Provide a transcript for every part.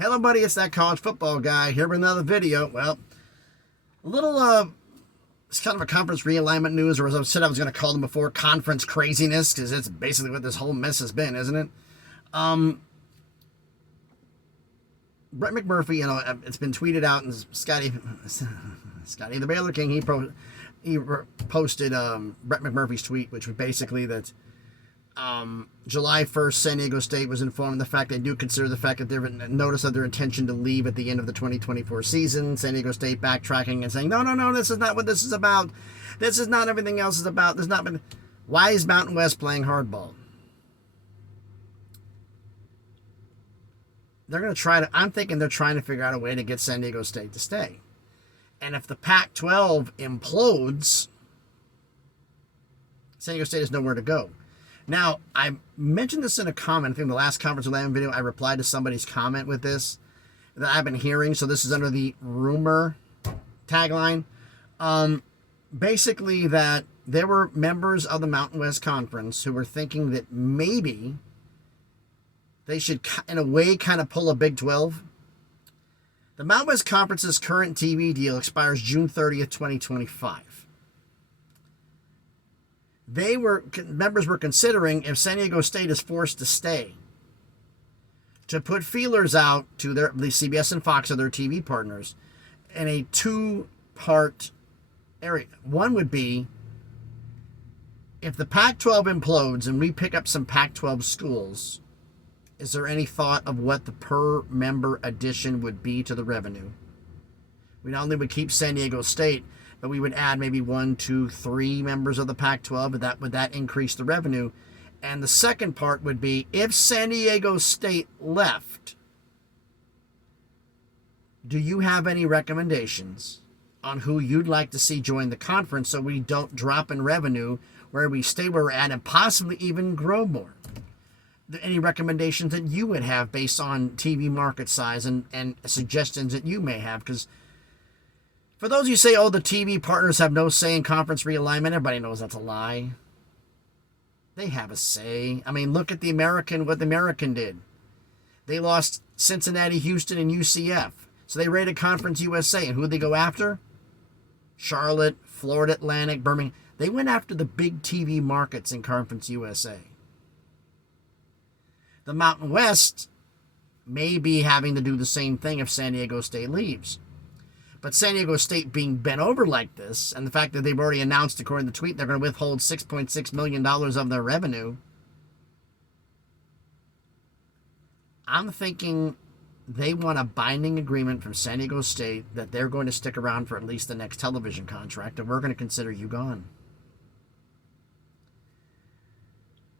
Hello, buddy. It's that college football guy here with another video. Well, a little, it's kind of a conference realignment news, or as I said I was going to call them before, conference craziness, because it's basically what this whole mess has been, isn't it? Brett McMurphy, it's been tweeted out, and Scotty the Baylor King, he posted Brett McMurphy's tweet, which was basically that July 1st, San Diego State was informed of the fact they do consider the fact that they've notice of their intention to leave at the end of the 2024 season. San Diego State backtracking and saying, no, this is not what this is about. This is not everything else is about. There's not been. Why is Mountain West playing hardball? They're going to try to, I'm thinking they're trying to figure out a way to get San Diego State to stay. And if the Pac-12 implodes, San Diego State has nowhere to go. Now, I mentioned this in a comment. I think in the last Conference 11 video, I replied to somebody's comment with this that I've been hearing. So this is under the rumor tagline. Basically that there were members of the Mountain West Conference who were thinking that maybe they should, in a way, kind of pull a Big-12. The Mountain West Conference's current TV deal expires June 30th, 2025. Members were considering, if San Diego State is forced to stay, to put feelers out to the CBS and Fox, other TV partners, in a two-part area. One would be, if the Pac-12 implodes and we pick up some Pac-12 schools, is there any thought of what the per-member addition would be to the revenue? We not only would keep San Diego State, but we would add maybe 1, 2, 3 members of the Pac-12, but would that increase the revenue? And the second part would be, if San Diego State left, do you have any recommendations on who you'd like to see join the conference so we don't drop in revenue, where we stay where we're at and possibly even grow more? Any recommendations that you would have based on TV market size and suggestions that you may have? Because for those who say, oh, the TV partners have no say in conference realignment, everybody knows that's a lie. They have a say. I mean, look at what the American did. They lost Cincinnati, Houston, and UCF. So they raided Conference USA. And who did they go after? Charlotte, Florida Atlantic, Birmingham. They went after the big TV markets in Conference USA. The Mountain West may be having to do the same thing if San Diego State leaves. But San Diego State being bent over like this, and the fact that they've already announced, according to the tweet, they're going to withhold $6.6 million of their revenue, I'm thinking they want a binding agreement from San Diego State that they're going to stick around for at least the next television contract, and we're going to consider you gone.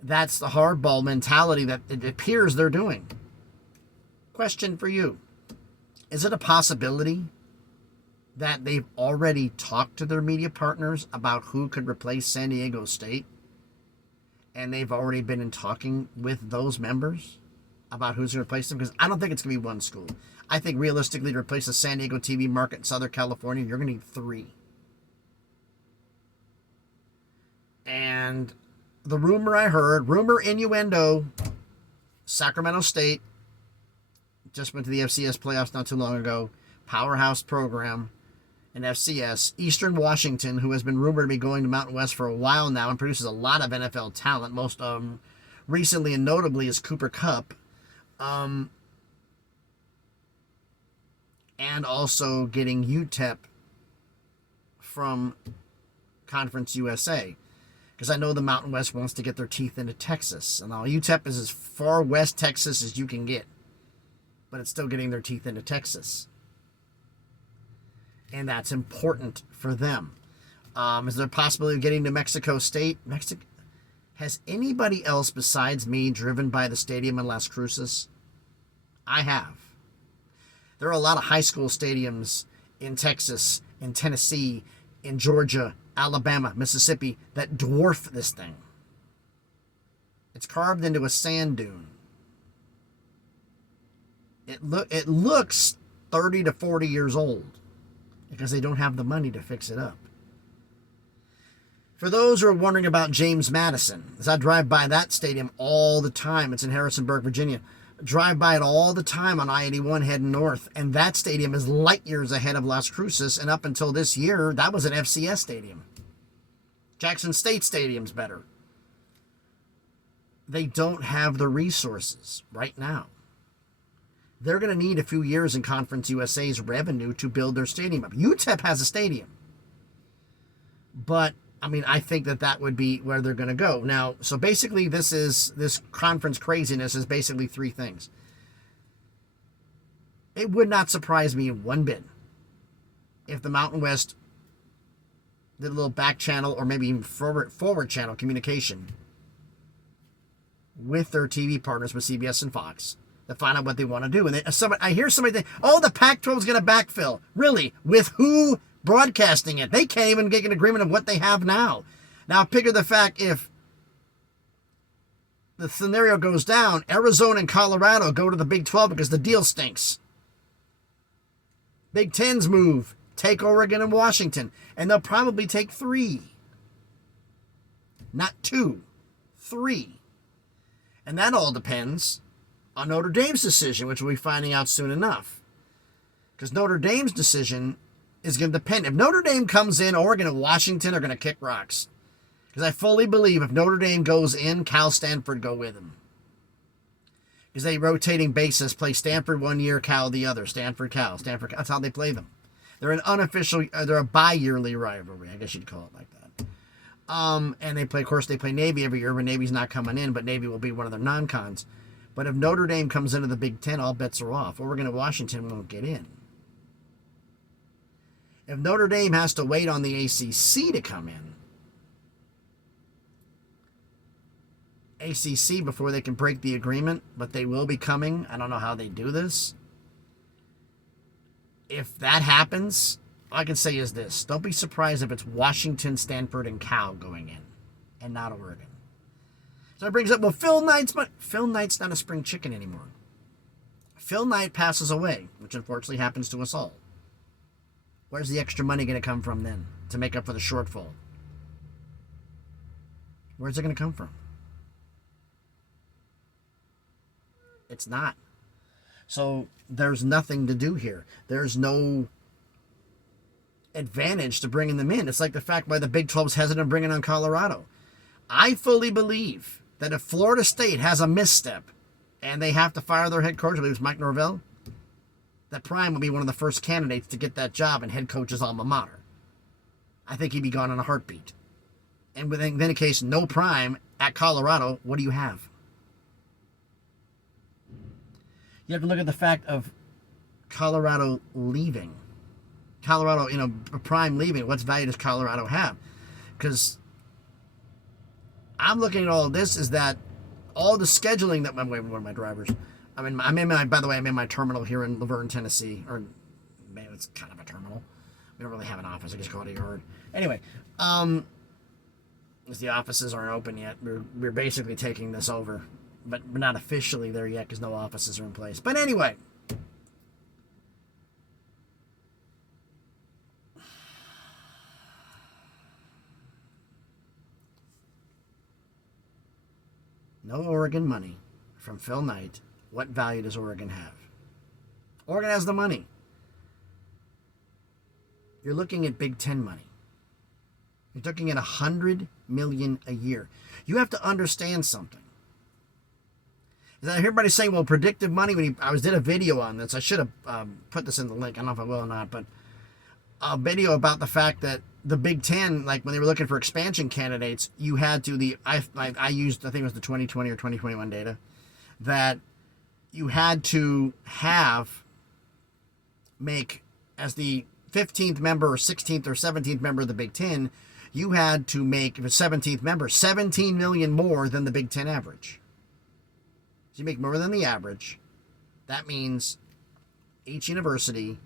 That's the hardball mentality that it appears they're doing. Question for you. Is it a possibility that they've already talked to their media partners about who could replace San Diego State, and they've already been in talking with those members about who's going to replace them? Because I don't think it's going to be one school. I think realistically, to replace the San Diego TV market in Southern California, you're going to need 3. And the rumor innuendo, Sacramento State just went to the FCS playoffs not too long ago, powerhouse program in FCS. Eastern Washington, who has been rumored to be going to Mountain West for a while now and produces a lot of NFL talent, most of them recently and notably is Cooper Kupp, and also getting UTEP from Conference USA. Because I know the Mountain West wants to get their teeth into Texas. And now UTEP is as far west Texas as you can get. But it's still getting their teeth into Texas. And that's important for them. Is there a possibility of getting to Mexico State? Has anybody else besides me driven by the stadium in Las Cruces? I have. There are a lot of high school stadiums in Texas, in Tennessee, in Georgia, Alabama, Mississippi, that dwarf this thing. It's carved into a sand dune. It looks 30 to 40 years old because they don't have the money to fix it up. For those who are wondering about James Madison, as I drive by that stadium all the time, it's in Harrisonburg, Virginia. drive by it all the time on I-81 heading north, and that stadium is light years ahead of Las Cruces, and up until this year, that was an FCS stadium. Jackson State Stadium's better. They don't have the resources right now. They're going to need a few years in Conference USA's revenue to build their stadium up. UTEP has a stadium. But, I mean, I think that would be where they're going to go. Now, so basically this conference craziness is basically three things. It would not surprise me one bit if the Mountain West did a little back channel or maybe even forward channel communication with their TV partners, with CBS and Fox, to find out what they want to do. And I hear somebody think, oh, the Pac-12 is going to backfill. Really? With who broadcasting it? They can't even get an agreement of what they have now. Now, figure the fact, if the scenario goes down, Arizona and Colorado go to the Big-12 because the deal stinks. Big Ten's move, take Oregon and Washington, and they'll probably take 3. Not 2, 3. And that all depends on Notre Dame's decision, which we'll be finding out soon enough. Because Notre Dame's decision is going to depend. If Notre Dame comes in, Oregon and Washington are going to kick rocks. Because I fully believe if Notre Dame goes in, Cal, Stanford go with them. Because they rotating basis, play Stanford one year, Cal the other. Stanford, Cal, Stanford, Cal. That's how they play them. They're an unofficial, they're a bi-yearly rivalry. I guess you'd call it like that. And they play Navy every year, but Navy's not coming in, but Navy will be one of their non-cons. But if Notre Dame comes into the Big Ten, all bets are off. Oregon and Washington won't get in. If Notre Dame has to wait on the ACC to come in, ACC before they can break the agreement, but they will be coming. I don't know how they do this. If that happens, all I can say is this. Don't be surprised if it's Washington, Stanford, and Cal going in, and not Oregon. So that brings up, well, Phil Knight's not a spring chicken anymore. Phil Knight passes away, which unfortunately happens to us all. Where's the extra money going to come from then to make up for the shortfall? Where's it going to come from? It's not. So there's nothing to do here. There's no advantage to bringing them in. It's like the fact why the Big 12 is hesitant bringing on Colorado. I fully believe that if Florida State has a misstep and they have to fire their head coach, I believe it's Mike Norvell, that Prime will be one of the first candidates to get that job in head coach's alma mater. I think he'd be gone in a heartbeat. And within a case, no Prime at Colorado, what do you have? You have to look at the fact of Colorado leaving. Colorado, Prime leaving. What's value does Colorado have? Because I'm looking at all of this is that all the scheduling that, wait, one of my drivers, I'm in my terminal here in Laverne, Tennessee, or maybe it's kind of a terminal. We don't really have an office. I just call it a yard. Anyway, because the offices aren't open yet, we're basically taking this over. But we're not officially there yet because no offices are in place. But anyway. No Oregon money from Phil Knight. What value does Oregon have? Oregon has the money. You're looking at Big Ten money. You're looking at $100 million a year. You have to understand something. Everybody's saying, well, predictive money, I did a video on this. I should have put this in the link. I don't know if I will or not, but a video about the fact that the Big Ten, like when they were looking for expansion candidates, you had to, I used, I think it was the 2020 or 2021 data, that you had to make, as the 15th member or 16th or 17th member of the Big Ten, you had to make, if it's 17th member, $17 million more than the Big Ten average. So you make more than the average. That means each university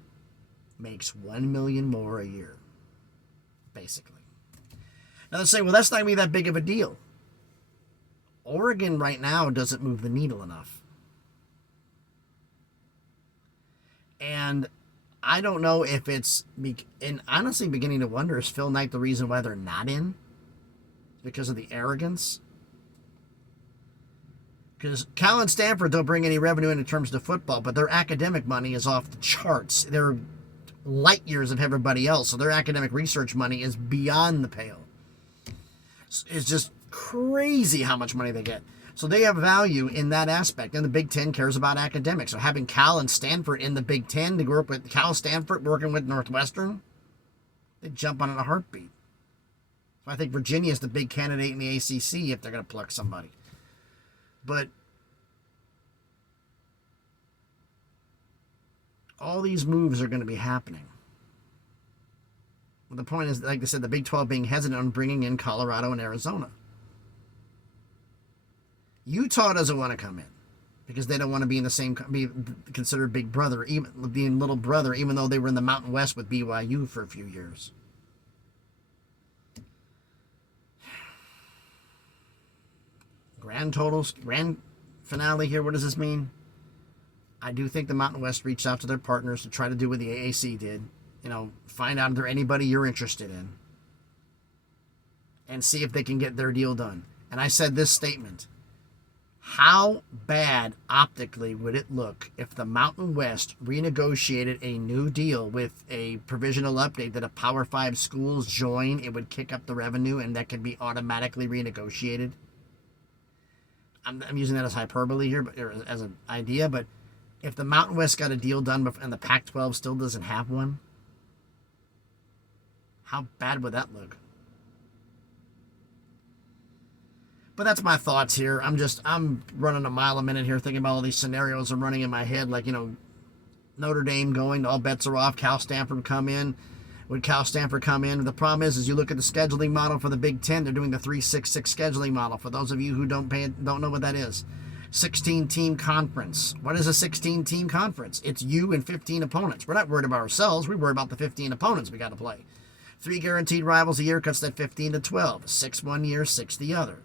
makes $1 million more a year, basically. Now they say, well, that's not going to be that big of a deal. Oregon right now doesn't move the needle enough. And I don't know if it's, and honestly beginning to wonder, is Phil Knight the reason why they're not in? Because of the arrogance? Because Cal and Stanford don't bring any revenue in terms of football, but their academic money is off the charts. They're light years of everybody else, so their academic research money is beyond the pale. It's just crazy how much money they get. So they have value in that aspect, and the Big Ten cares about academics. So having Cal and Stanford in the Big Ten to work with Cal, Stanford working with Northwestern, they jump on it in a heartbeat. So I think Virginia is the big candidate in the ACC if they're going to pluck somebody. But all these moves are going to be happening. Well, the point is, like I said, the Big 12 being hesitant on bringing in Colorado and Arizona. Utah doesn't want to come in because they don't want to be in the same, be considered big brother, even being little brother, even though they were in the Mountain West with BYU for a few years. Grand totals, grand finale here. What does this mean? I do think the Mountain West reached out to their partners to try to do what the AAC did. You know, find out if there's anybody you're interested in and see if they can get their deal done. And I said this statement. How bad optically would it look if the Mountain West renegotiated a new deal with a provisional update that if Power 5 schools join, it would kick up the revenue and that could be automatically renegotiated? I'm using that as hyperbole here, but, or as an idea, but if the Mountain West got a deal done and the Pac-12 still doesn't have one, how bad would that look? But that's my thoughts here. I'm running a mile a minute here thinking about all these scenarios I'm running in my head. Like, you know, Notre Dame going, all bets are off. Cal Stanford would come in. Would Cal Stanford come in? The problem is you look at the scheduling model for the Big Ten. They're doing the 3-6-6 scheduling model. For those of you who don't know what that is. 16-team conference. What is a 16-team conference? It's you and 15 opponents. We're not worried about ourselves. We worry about the 15 opponents we got to play. 3 guaranteed rivals a year cuts that 15 to 12. 6 one year, 6 the other.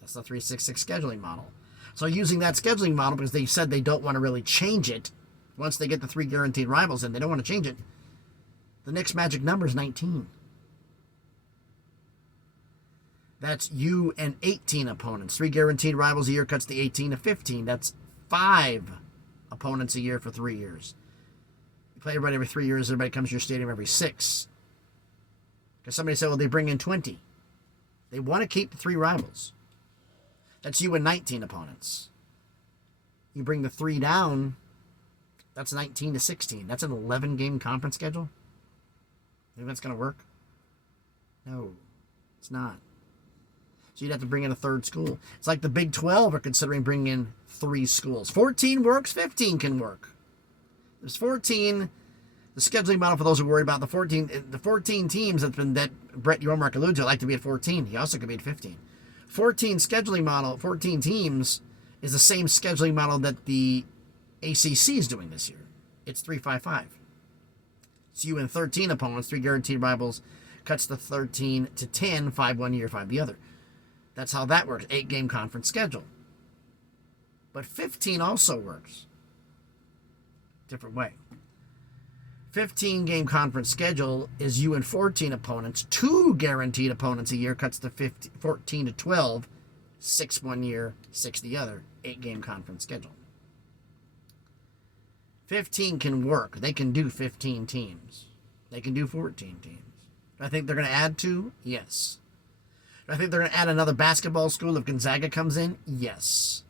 That's the 3-6-6 scheduling model. So using that scheduling model, because they said they don't want to really change it, once they get the 3 guaranteed rivals in, they don't want to change it. The next magic number is 19. That's you and 18 opponents. 3 guaranteed rivals a year cuts the 18 to 15. That's 5 opponents a year for 3 years. You play everybody every 3 years, everybody comes to your stadium every 6. Because somebody said, well, they bring in 20. They want to keep the 3 rivals. That's you and 19 opponents. You bring the 3 down, that's 19 to 16. That's an 11-game conference schedule. Think that's going to work? No, it's not. So you'd have to bring in a 3rd school. It's like the Big 12 are considering bringing in 3 schools. 14 works, 15 can work. There's 14. The scheduling model for those who are worried about the 14 teams that Brett Yormark alluded to like to be at 14. He also could be at 15. 14 scheduling model, 14 teams is the same scheduling model that the ACC is doing this year. It's 3-5-5. It's you and 13 opponents, 3 guaranteed rivals, cuts the 13 to 10, 5 one year, 5 the other. That's how that works. 8-game conference schedule. But 15 also works. Different way. 15-game conference schedule is you and 14 opponents, 2 guaranteed opponents a year, cuts the 14 to 12, 6 one year, 6 the other, 8-game conference schedule. 15 can work. They can do 15 teams. They can do 14 teams. Do I think they're going to add 2? Yes. Do I think they're going to add another basketball school if Gonzaga comes in? Yes.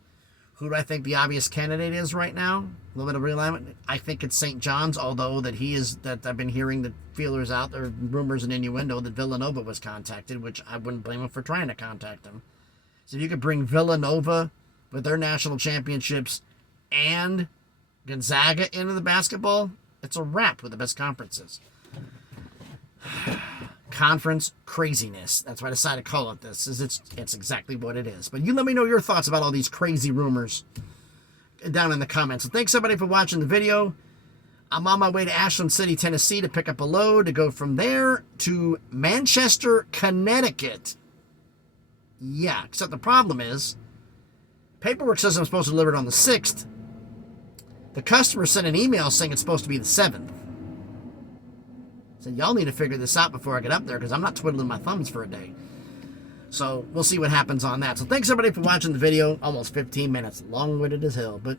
Who do I think the obvious candidate is right now? A little bit of realignment. I think it's St. John's, although that I've been hearing the feelers out there, rumors and innuendo that Villanova was contacted, which I wouldn't blame them for trying to contact them. So if you could bring Villanova with their national championships and Gonzaga into the basketball, it's a wrap with the best conferences. Conference craziness. That's why I decided to call it this. It's exactly what it is. But you let me know your thoughts about all these crazy rumors down in the comments. So thanks everybody for watching the video. I'm on my way to Ashland City, Tennessee to pick up a load to go from there to Manchester, Connecticut. Yeah, except the problem is paperwork says I'm supposed to deliver it on the 6th. The customer sent an email saying it's supposed to be the 7th. So y'all need to figure this out before I get up there because I'm not twiddling my thumbs for a day. So we'll see what happens on that. So thanks everybody for watching the video. Almost 15 minutes, long-winded as hell, but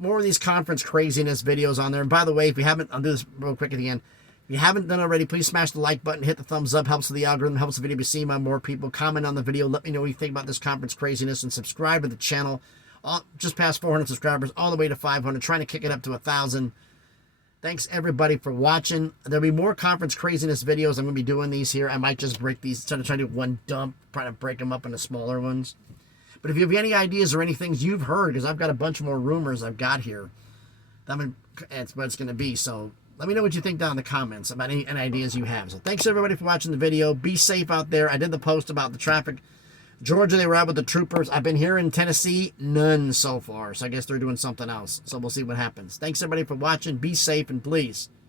more of these conference craziness videos on there. And by the way, if you haven't, I'll do this real quick at the end. If you haven't done already, please smash the like button, hit the thumbs up, helps with the algorithm, helps the video be seen by more people. Comment on the video, let me know what you think about this conference craziness, and subscribe to the channel. Just past 400 subscribers, all the way to 500, trying to kick it up to 1,000. Thanks everybody for watching. There'll be more conference craziness videos. I'm going to be doing these here. I might just break these, instead of trying to do one dump, trying to break them up into smaller ones. But if you have any ideas or any things you've heard, because I've got a bunch more rumors I've got here, that's what it's going to be. So let me know what you think down in the comments about any ideas you have. So thanks everybody for watching the video. Be safe out there. I did the post about the traffic. Georgia, they were out with the troopers. I've been here in Tennessee, none so far. So I guess they're doing something else. So we'll see what happens. Thanks everybody for watching. Be safe and please